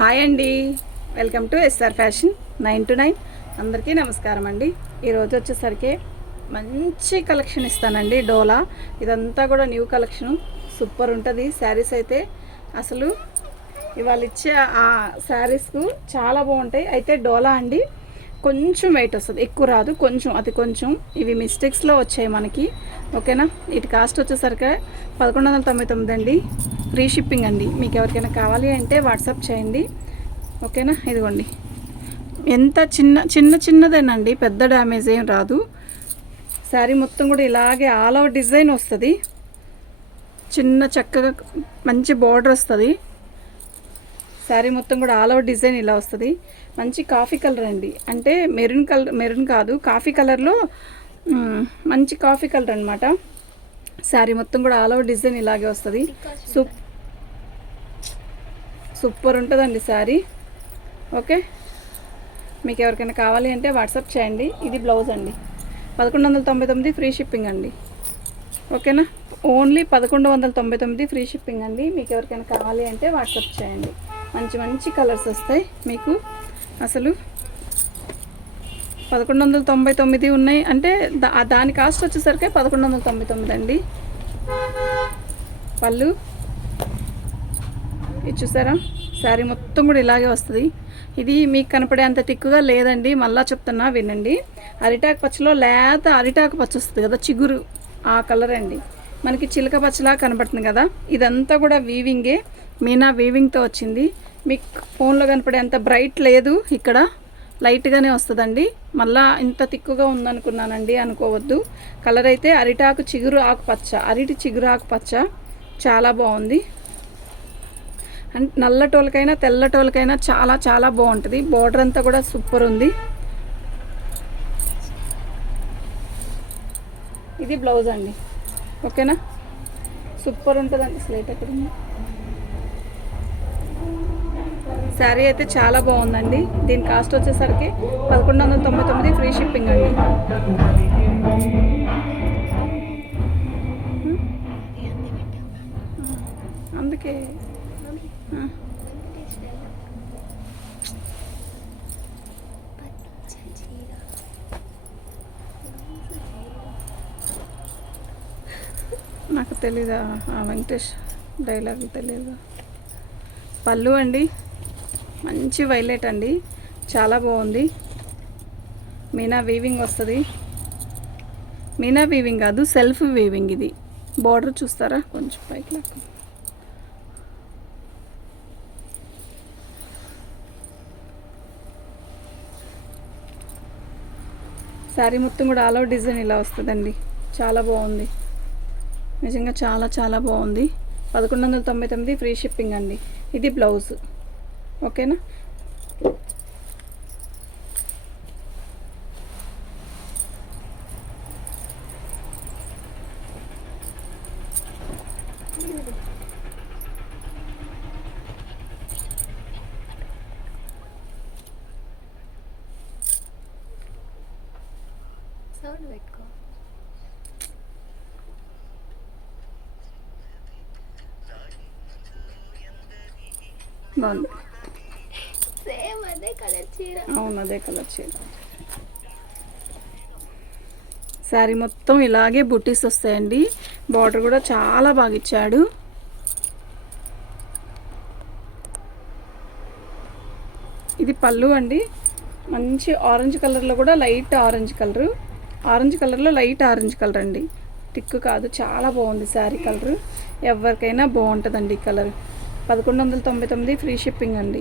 Hi అండి. Welcome to SR fashion nine two nine. అందరికీ నమస్కారం అండి. ఈరోజు వచ్చేసరికి మంచి కలెక్షన్ ఇస్తానండి డోలా. ఇదంతా కూడా న్యూ కలెక్షన్. సూపర్ ఉంటుంది. శారీస్ అయితే అసలు ఇవాళ ఇచ్చే ఆ శారీస్కు చాలా బాగుంటాయి. అయితే డోలా అండి. కొంచెం వెయిట్ వస్తుంది. ఎక్కువ రాదు కొంచెం అది కొంచెం. ఇవి మిస్టేక్స్లో వచ్చాయి మనకి. ఓకేనా? ఇటు కాస్ట్ వచ్చేసరికి పదకొండు వందల తొంభై తొమ్మిది అండి. ఫ్రీ షిప్పింగ్ అండి. మీకు ఎవరికైనా కావాలి అంటే వాట్సాప్ చేయండి. ఓకేనా? ఇదిగోండి. ఎంత చిన్న చిన్న చిన్నదేనండి. పెద్ద డ్యామేజ్ ఏం రాదు. శారీ మొత్తం కూడా ఇలాగే ఆల్ ఓవర్ డిజైన్ వస్తుంది. చిన్న చక్కగా మంచి బార్డర్ వస్తుంది. శారీ మొత్తం కూడా ఆల్ ఓవర్ డిజైన్ ఇలా వస్తుంది. మంచి కాఫీ కలర్ అండి. అంటే మెరూన్ కలర్ మెరూన్ కాదు కాఫీ కలర్లో మంచి కాఫీ కలర్ అనమాట శారీ మొత్తం కూడా ఆల్ ఓవర్ డిజైన్ ఇలాగే వస్తుంది. సూప్ సూపర్ ఉంటుందండి శారీ ఓకే? మీకు ఎవరికైనా కావాలి అంటే వాట్సాప్ చేయండి. ఇది బ్లౌజ్ అండి. పదకొండు వందల తొంభై తొమ్మిది ఫ్రీ షిప్పింగ్ అండి. ఓకేనా? ఓన్లీ పదకొండు వందల తొంభై తొమ్మిది ఫ్రీ షిప్పింగ్ అండి. మీకు ఎవరికైనా కావాలి అంటే వాట్సాప్ చేయండి. మంచి మంచి కలర్స్ వస్తాయి. మీకు అసలు పదకొండు వందల తొంభై తొమ్మిది ఉన్నాయి. అంటే దా దాని కాస్ట్ వచ్చేసరికి పదకొండు వందల తొంభై తొమ్మిది అండి. పళ్ళు. ఇది చూసారా? శారీ మొత్తం కూడా ఇలాగే వస్తుంది. ఇది మీకు కనపడే అంత టిక్కుగా లేదండి. మళ్ళా చెప్తున్నా వినండి. అరిటాకు పచ్చలో లేత అరిటాకు పచ్చ వస్తుంది కదా చిగురు. ఆ కలర్ అండి. మనకి చిలక పచ్చలా కనపడుతుంది కదా. ఇదంతా కూడా వీవింగే మీనా వీవింగ్తో వచ్చింది. మీకు ఫోన్లో కనపడే అంత బ్రైట్ లేదు ఇక్కడ. లైట్గానే వస్తుందండి. మళ్ళా ఇంత తిక్కుగా ఉందనుకున్నానండి అనుకోవద్దు. కలర్ అయితే అరిటాకు చిగురు ఆకుపచ్చ అరిటి చిగురు ఆకుపచ్చ చాలా బాగుంది. అండ్ నల్లటోలకైనా తెల్లటోలకైనా చాలా చాలా బాగుంటుంది. బార్డర్ అంతా కూడా సూపర్ ఉంది. ఇది బ్లౌజ్ అండి. ఓకేనా? సూపర్ ఉంటుందండి. స్లేట్ ఎక్కడ ఉంది శారీ అయితే చాలా బాగుందండి. దీని కాస్ట్ వచ్చేసరికి పదకొండు వందల తొంభై తొమ్మిది ఫ్రీ షిప్పింగ్ అండి. అందుకే. నాకు తెలీదా ఆ వెంకటేష్ డైలాగ్ తెలీదు? పళ్ళు అండి. మంచి వైలెట్ అండి. చాలా బాగుంది. మీనా వీవింగ్ వస్తుంది. మీనా వీవింగ్ కాదు సెల్ఫ్ వీవింగ్ ఇది. బార్డర్ చూస్తారా? కొంచెం పైకి లాక్ శారీ మొత్తం కూడా ఆల్ అవుట్ డిజైన్ ఇలా వస్తుందండి. చాలా బాగుంది. నిజంగా చాలా చాలా బాగుంది. పదకొండు వందల తొంభై తొమ్మిది ఫ్రీ షిప్పింగ్ అండి. ఇది బ్లౌజ్ ఓకేనా? సౌండ్ పెట్టుకో. బాగుంది. అవును అదే కలర్ చీర. శారీ మొత్తం ఇలాగే బుట్టీస్ వస్తాయండి. బార్డర్ కూడా చాలా బాగా ఇచ్చాడు. ఇది పళ్ళు అండి. మంచి ఆరెంజ్ కలర్లో కూడా లైట్ ఆరెంజ్ కలరు. ఆరెంజ్ కలర్లో లైట్ ఆరెంజ్ కలర్ అండి. టిక్కు కాదు చాలా బాగుంది శారీ కలర్. ఎవరికైనా బాగుంటుందండి ఈ కలర్. పదకొండు వందల తొంభై తొమ్మిది ఫ్రీ షిప్పింగ్ అండి.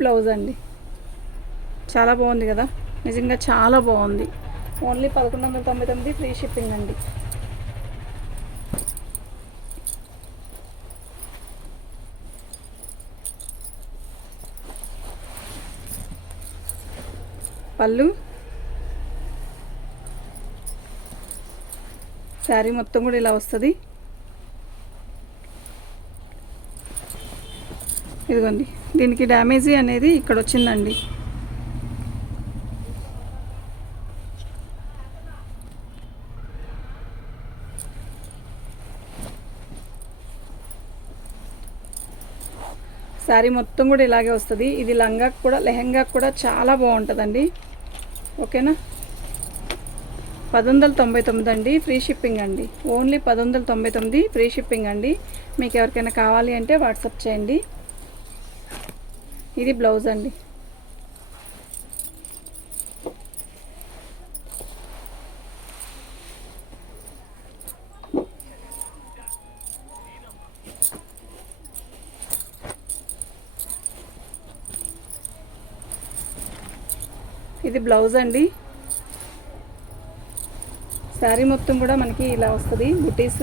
బ్లౌజ్ అండి. చాలా బాగుంది కదా? నిజంగా చాలా బాగుంది. ఓన్లీ పదకొండు వందల తొంభై తొమ్మిది ఫ్రీ షిప్పింగ్ అండి. పళ్ళు? శారీ మొత్తం కూడా ఇలా వస్తుంది. ఇదిగోండి. దీనికి డ్యామేజీ అనేది ఇక్కడ వచ్చిందండి. శారీ మొత్తం కూడా ఇలాగే వస్తుంది. ఇది లంగా కూడా లెహంగా కూడా చాలా బాగుంటుందండి. ఓకేనా? పది వందల తొంభై తొమ్మిది అండి ఫ్రీ షిప్పింగ్ అండి. ఓన్లీ పది వందల తొంభై తొమ్మిది ఫ్రీ షిప్పింగ్ అండి. మీకు ఎవరికైనా కావాలి అంటే వాట్సాప్ చేయండి. ఇది బ్లౌజ్ అండి. ఇది బ్లౌజ్ అండి. శారీ మొత్తం కూడా మనకి ఇలా వస్తుంది బుటీస్.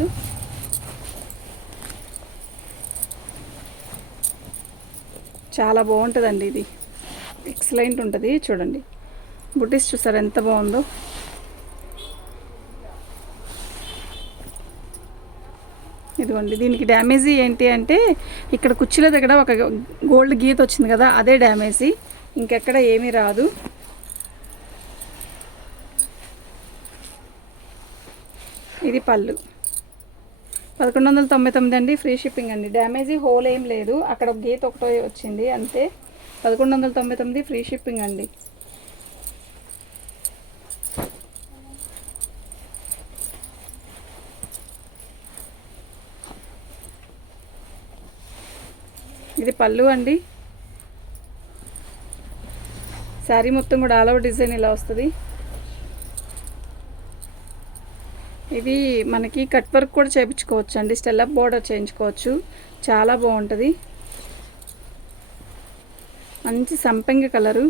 చాలా బాగుంటుందండి ఇది. ఎక్సలెంట్ ఉంటుంది చూడండి. బుటీస్ చూసారు ఎంత బాగుందో? ఇదిగోండి దీనికి డ్యామేజీ ఏంటి అంటే ఇక్కడ కుర్చీల దగ్గర ఒక గోల్డ్ గీత వచ్చింది కదా అదే డ్యామేజీ. ఇంకెక్కడ ఏమీ రాదు. ఇది పళ్ళు. పదకొండు వందల తొంభై తొమ్మిది అండి. ఫ్రీ షిప్పింగ్ అండి డ్యామేజీ హోల్ ఏం లేదు. అక్కడ ఒక గీత ఒకటో వచ్చింది అంతే. పదకొండు వందల తొంభై తొమ్మిది ఫ్రీ షిప్పింగ్ అండి. ఇది పళ్ళు అండి. శారీ మొత్తం కూడా ఆల్ ఓవర్ డిజైన్ ఇలా వస్తుంది. ఇది మనకి కట్ వర్క్ కూడా చేయించుకోవచ్చు అండి స్టెల్లప్ బోర్డర్ చేయించుకోవచ్చు. చాలా బాగుంటుంది. మంచి సంపెంగ కలరు.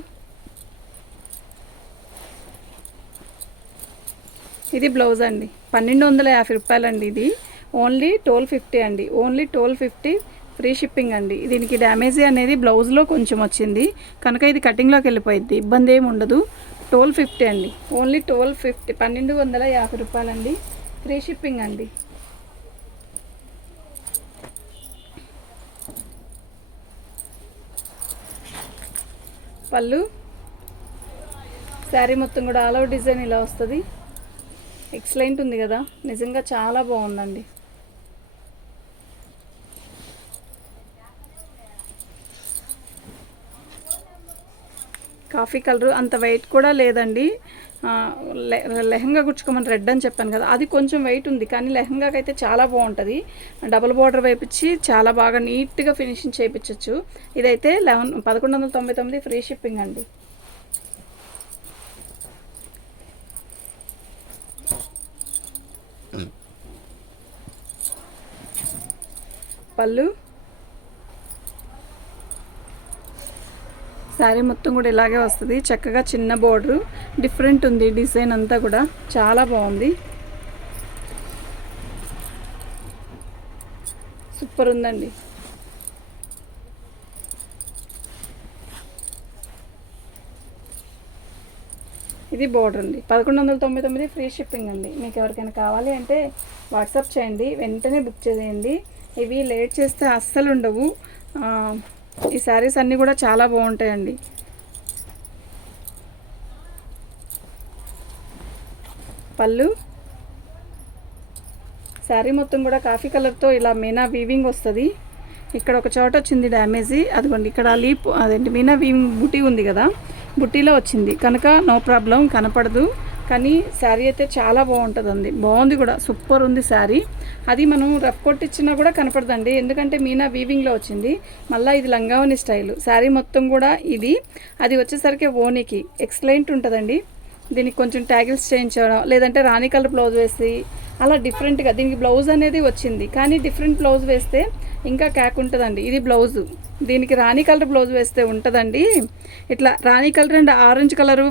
ఇది బ్లౌజ్ అండి. పన్నెండు వందల యాభై రూపాయలండి ఇది. ఓన్లీ టోల్ ఫిఫ్టీ అండి. Only twelve fifty free shipping అండి. దీనికి డ్యామేజీ అనేది బ్లౌజ్లో కొంచెం వచ్చింది. కనుక ఇది కటింగ్లోకి వెళ్ళిపోయింది ఇబ్బంది ఏమి ఉండదు. టోల్ ఫిఫ్టీ అండి. ఓన్లీ టోల్ ఫిఫ్టీ పన్నెండు వందల యాభై రూపాయలండి. ఫ్రీ షిప్పింగ్ అండి. పళ్ళు. శారీ మొత్తం కూడా ఆల్ అవుట్ డిజైన్ ఇలా వస్తుంది. ఎక్సలెంట్ ఉంది కదా. నిజంగా చాలా బాగుందండి. కాఫీ కలర్ అంత వెయిట్ కూడా లేదండి. లెహంగా గుచ్చుకోమని రెడ్ అని చెప్పాను కదా అది కొంచెం వెయిట్ ఉంది కానీ లెహంగాకి అయితే చాలా బాగుంటుంది. డబుల్ బార్డర్ వేపించి చాలా బాగా నీట్గా ఫినిషింగ్ చేయించవచ్చు ఇదైతే లెవెన్ పదకొండు వందల తొంభై తొమ్మిది ఫ్రీ షిప్పింగ్ అండి. పళ్ళు? శారీ మొత్తం కూడా ఇలాగే వస్తుంది. చక్కగా చిన్న బోర్డర్ డిఫరెంట్ ఉంది డిజైన్ అంతా కూడా. చాలా బాగుంది. సూపర్ ఉందండి. ఇది బోర్డర్ అండి. పదకొండు వందల తొంభై తొమ్మిది ఫ్రీ షిప్పింగ్ అండి. మీకు ఎవరికైనా కావాలి అంటే వాట్సాప్ చేయండి. వెంటనే బుక్ చేసేయండి ఇవి లేట్ చేస్తే అస్సలు ఉండవు. ఈ శారీస్ అన్నీ కూడా చాలా బాగుంటాయండి. పళ్ళు. శారీ మొత్తం కూడా కాఫీ కలర్తో ఇలా మీనా వీవింగ్ వస్తుంది. ఇక్కడ ఒక చోట వచ్చింది డ్యామేజీ అదిగోండి ఇక్కడ లీప్ అదేంటి మీనా వీవింగ్ బుటీ ఉంది కదా. బుటీలో వచ్చింది. కనుక నో ప్రాబ్లం కనపడదు. కానీ శారీ అయితే చాలా బాగుంటుందండి. బాగుంది కూడా. సూపర్ ఉంది శారీ. అది మనం రఫ్ కొట్టిచ్చినా కూడా కనపడదండి. ఎందుకంటే మీనా వీవింగ్లో వచ్చింది. మళ్ళీ ఇది లంగావని స్టైల్. శారీ మొత్తం కూడా ఇది. అది వచ్చేసరికి ఓనికి ఎక్సలెంట్ ఉంటుందండి. దీనికి కొంచెం ట్యాగిల్స్ చేయించడం లేదంటే రాణి కలర్ బ్లౌజ్ వేసి అలా డిఫరెంట్గా దీనికి బ్లౌజ్ అనేది వచ్చింది. కానీ డిఫరెంట్ బ్లౌజ్ వేస్తే ఇంకా క్యాక్ ఉంటుందండి. ఇది బ్లౌజు దీనికి రాణి కలర్ బ్లౌజ్ వేస్తే ఉంటుందండి. ఇట్లా rani colour and orange colour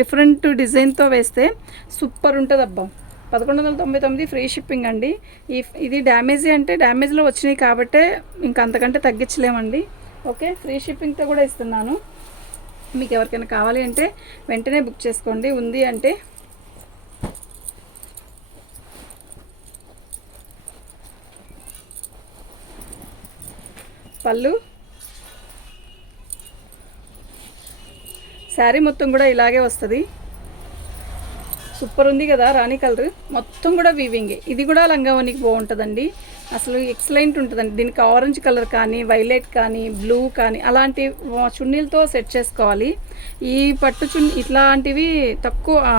different డిజైన్తో వేస్తే సూపర్ ఉంటుంది అబ్బా పదకొండు వందల తొంభై తొమ్మిది ఫ్రీ షిప్పింగ్ అండి. ఈ ఇది డ్యామేజీ అంటే డ్యామేజ్లో వచ్చినాయి కాబట్టే ఇంకా అంతకంటే తగ్గించలేమండి. ఓకే ఫ్రీ షిప్పింగ్తో కూడా ఇస్తున్నాను. మీకు ఎవరికైనా కావాలి అంటే వెంటనే బుక్ చేసుకోండి. ఉంది అంటే పళ్ళు. శారీ మొత్తం కూడా ఇలాగే వస్తుంది. సూపర్ ఉంది కదా రాణి కలర్. మొత్తం కూడా వీవింగే ఇది కూడా లంగావనికి బాగుంటుందండి. అసలు ఎక్సలెంట్ ఉంటుందండి. దీనికి ఆరెంజ్ కలర్ కానీ వైలెట్ కానీ బ్లూ కానీ అలాంటి చున్నీలతో సెట్ చేసుకోవాలి. ఈ పట్టు చున్నీ ఇట్లాంటివి తక్కువ ఆ,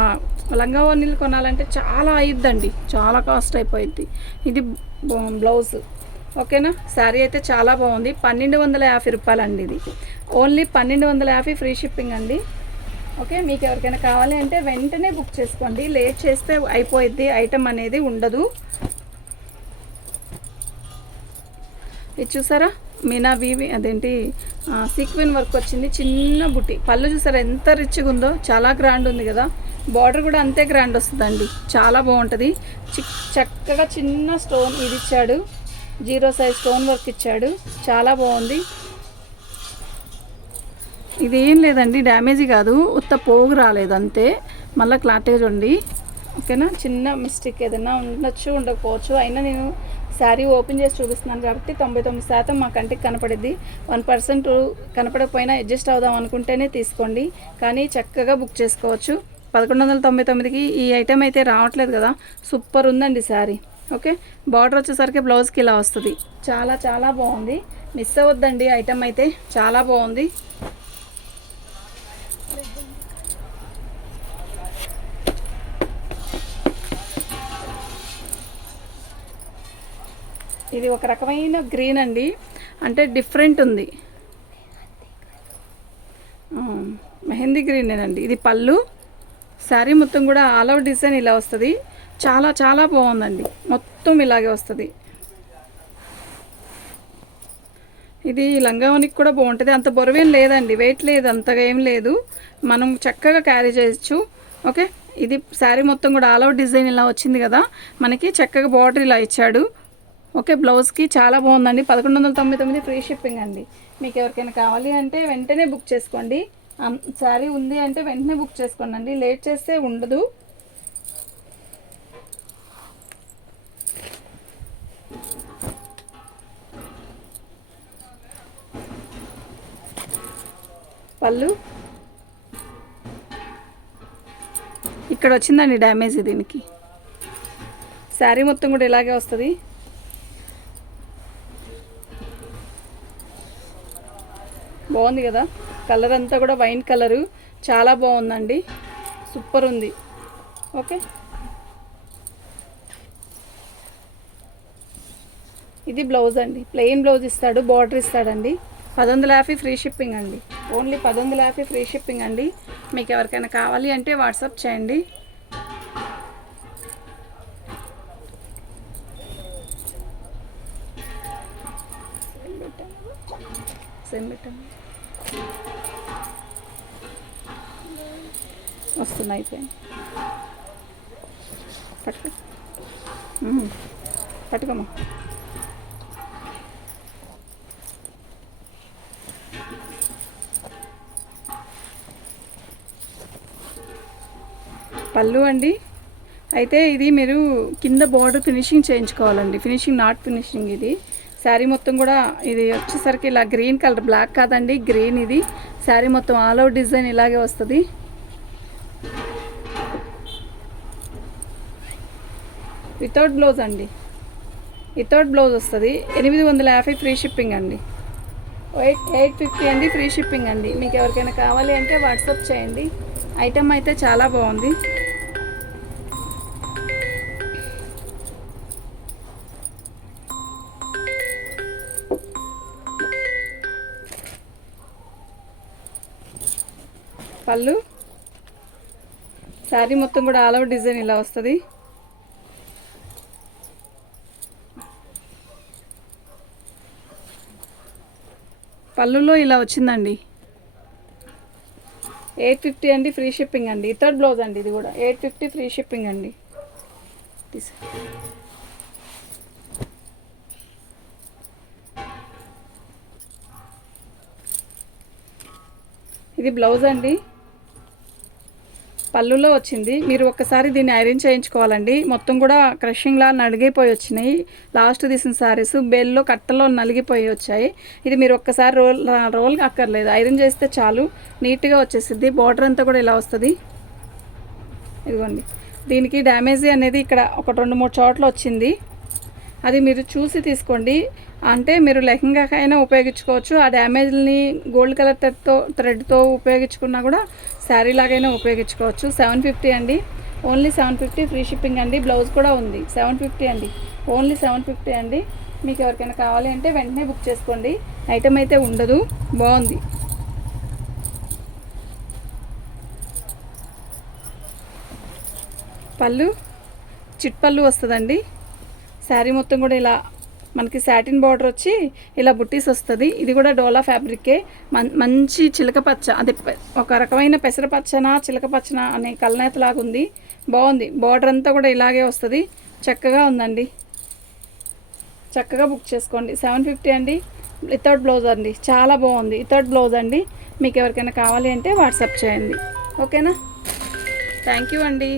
లంగావన్నీలు కొనాలంటే చాలా అయిద్దండి. చాలా కాస్ట్ అయిపోయింది ఇది బ్లౌజ్. ఓకేనా? శారీ అయితే చాలా బాగుంది. పన్నెండు వందల యాభై రూపాయలండి ఇది. ఓన్లీ పన్నెండు వందల యాభై ఫ్రీ షిప్పింగ్ అండి. ఓకే మీకు ఎవరికైనా కావాలి అంటే వెంటనే బుక్ చేసుకోండి. లేట్ చేస్తే అయిపోయిద్ది. ఐటమ్ అనేది ఉండదు. ఇది చూసారా? మీనా వీవి అదేంటి? సీక్వెన్ వర్క్ వచ్చింది. చిన్న బుట్టి. పళ్ళు చూసారా? ఎంత రిచ్గా ఉందో. చాలా గ్రాండ్ ఉంది కదా. బార్డర్ కూడా అంతే గ్రాండ్ వస్తుందండి. చాలా బాగుంటుంది. చక్కగా చిన్న స్టోన్ ఇది ఇచ్చాడు. జీరో సైజ్ స్టోన్ వర్క్ ఇచ్చాడు. చాలా బాగుంది. ఇది ఏం లేదండి డ్యామేజ్ కాదు. ఉత్త పోగు రాలేదు అంతే. మళ్ళీ క్లారిటీగా చూడండి. ఓకేనా? చిన్న మిస్టేక్ ఏదైనా ఉండొచ్చు ఉండకపోవచ్చు. అయినా నేను శారీ ఓపెన్ చేసి చూపిస్తున్నాను కాబట్టి తొంభై తొమ్మిది శాతం మా కంటికి కనపడిద్ది. వన్ పర్సెంట్ కనపడకపోయినా అడ్జస్ట్ అవుదాం అనుకుంటేనే తీసుకోండి. కానీ చక్కగా బుక్ చేసుకోవచ్చు. పదకొండు వందల తొంభై తొమ్మిదికి ఈ ఐటెం అయితే రావట్లేదు కదా. సూపర్ ఉందండి శారీ. ఓకే? బార్డర్ వచ్చేసరికి బ్లౌజ్కి ఇలా వస్తుంది. చాలా చాలా బాగుంది. మిస్ అవ్వద్దండి ఐటెం అయితే చాలా బాగుంది. ఇది ఒక రకమైన గ్రీన్ అండి. అంటే డిఫరెంట్ ఉంది. మెహందీ గ్రీనేనండి. ఇది పళ్ళు. శారీ మొత్తం కూడా ఆల్ అవుట్ డిజైన్ ఇలా వస్తుంది. చాలా చాలా బాగుందండి. మొత్తం ఇలాగే వస్తుంది. ఇది లంగావనికి కూడా బాగుంటుంది. అంత బరువేం లేదండి. వెయిట్ లేదు అంతగా ఏం లేదు. మనం చక్కగా క్యారీ చేయొచ్చు. ఓకే? ఇది శారీ మొత్తం కూడా ఆల్ అవుట్ డిజైన్ ఇలా వచ్చింది కదా. మనకి చక్కగా బార్డర్ ఇలా ఇచ్చాడు. ఓకే? బ్లౌజ్కి చాలా బాగుందండి. పదకొండు వందల తొంభై తొమ్మిది ఫ్రీ షిప్పింగ్ అండి. మీకు ఎవరికైనా కావాలి అంటే వెంటనే బుక్ చేసుకోండి. శారీ ఉంది అంటే వెంటనే బుక్ చేసుకోండి. అండి లేట్ చేస్తే ఉండదు. పళ్ళు. ఇక్కడ వచ్చిందండి డ్యామేజ్ దీనికి. శారీ మొత్తం కూడా ఇలాగే వస్తుంది. బాగుంది కదా? కలర్ అంతా కూడా వైన్ కలరు. చాలా బాగుందండి. సూపర్ ఉంది. ఓకే ఇది బ్లౌజ్ అండి. ప్లెయిన్ బ్లౌజ్ ఇస్తాడు బార్డర్ ఇస్తాడండి. పది వందల యాభై ఫ్రీ షిప్పింగ్ అండి. ఓన్లీ పది వందల యాభై ఫ్రీ షిప్పింగ్ అండి. మీకు ఎవరికైనా కావాలి అంటే వాట్సాప్ చేయండి. వస్తున్నాయి వస్తుంది అయిపోయింది పట్టుకో పట్టుకోమా పళ్ళు అండి. అయితే ఇది మీరు కింద బార్డర్ ఫినిషింగ్ చేయించుకోవాలండి. ఫినిషింగ్ నాట్ ఫినిషింగ్ ఇది. శారీ మొత్తం కూడా ఇది వచ్చేసరికి ఇలా గ్రీన్ కలర్ బ్లాక్ కాదండి గ్రీన్ ఇది. శారీ మొత్తం ఆల్ అవుట్ డిజైన్ ఇలాగే వస్తుంది. వితౌట్ బ్లౌజ్ అండి. వితౌట్ బ్లౌజ్ వస్తుంది. ఎనిమిది వందల యాభై ఫ్రీ షిప్పింగ్ అండి. ఎయిట్ ఎయిట్ ఫిఫ్టీ అండి ఫ్రీ షిప్పింగ్ అండి. మీకు ఎవరికైనా కావాలి అంటే వాట్సాప్ చేయండి. ఐటమ్ అయితే చాలా బాగుంది. పళ్ళు. శారీ మొత్తం కూడా ఆల్ అవుట్ డిజైన్ ఇలా వస్తుంది. పళ్ళులో ఇలా వచ్చిందండి. ఎయిట్ ఫిఫ్టీ అండి ఫ్రీ షిప్పింగ్ అండి. థర్డ్ బ్లౌజ్ అండి ఇది కూడా. ఎయిట్ ఫిఫ్టీ ఫ్రీ షిప్పింగ్ అండి. ఇది బ్లౌజ్ అండి. పళ్ళులో వచ్చింది. మీరు ఒక్కసారి దీన్ని ఐరన్ చేయించుకోవాలండి. మొత్తం కూడా క్రషింగ్లా నలిగిపోయి వచ్చినాయి. లాస్ట్ తీసిన శారీస్ బెల్లో కట్టలో నలిగిపోయి వచ్చాయి. ఇది మీరు ఒక్కసారి రోల్ రోల్ అక్కర్లేదు. ఐరన్ చేస్తే చాలు. నీట్గా వచ్చేసింది బార్డర్ అంతా కూడా ఇలా వస్తుంది. ఇదిగోండి. దీనికి డ్యామేజీ అనేది ఇక్కడ ఒక రెండు మూడు చోట్ల వచ్చింది. అది మీరు చూసి తీసుకోండి. అంటే మీరు లెహంగాకైనా ఉపయోగించుకోవచ్చు. ఆ డ్యామేజ్ని గోల్డ్ కలర్ థ్రెడ్తో థ్రెడ్తో ఉపయోగించుకున్నా కూడా శారీ లాగైనా ఉపయోగించుకోవచ్చు. సెవెన్ ఫిఫ్టీ అండి. Only seven fifty free shipping అండి. బ్లౌజ్ కూడా ఉంది. సెవెన్ ఫిఫ్టీ అండి. ఓన్లీ సెవెన్ ఫిఫ్టీ అండి. మీకు ఎవరికైనా కావాలి అంటే వెంటనే బుక్ చేసుకోండి. ఐటమ్ అయితే ఉండదు. బాగుంది. పళ్ళు చిట్ పళ్ళు వస్తుందండి. శారీ మొత్తం కూడా ఇలా మనకి సాటిన్ బార్డర్ వచ్చి ఇలా బుట్టీస్ వస్తుంది. ఇది కూడా డోలా ఫ్యాబ్రికే మం మంచి చిలక పచ్చ. అది ఒక రకమైన పెసరపచ్చన చిలక పచ్చన అనే కలనేతలాగా ఉంది. బాగుంది. బార్డర్ అంతా కూడా ఇలాగే వస్తుంది. చక్కగా ఉందండి. చక్కగా బుక్ చేసుకోండి. సెవెన్ ఫిఫ్టీ అండి. ఇథర్డ్ బ్లౌజ్ అండి. చాలా బాగుంది. ఇథర్డ్ బ్లౌజ్ అండి. మీకు ఎవరికైనా కావాలి అంటే వాట్సాప్ చేయండి. ఓకేనా? థ్యాంక్ యూ అండి.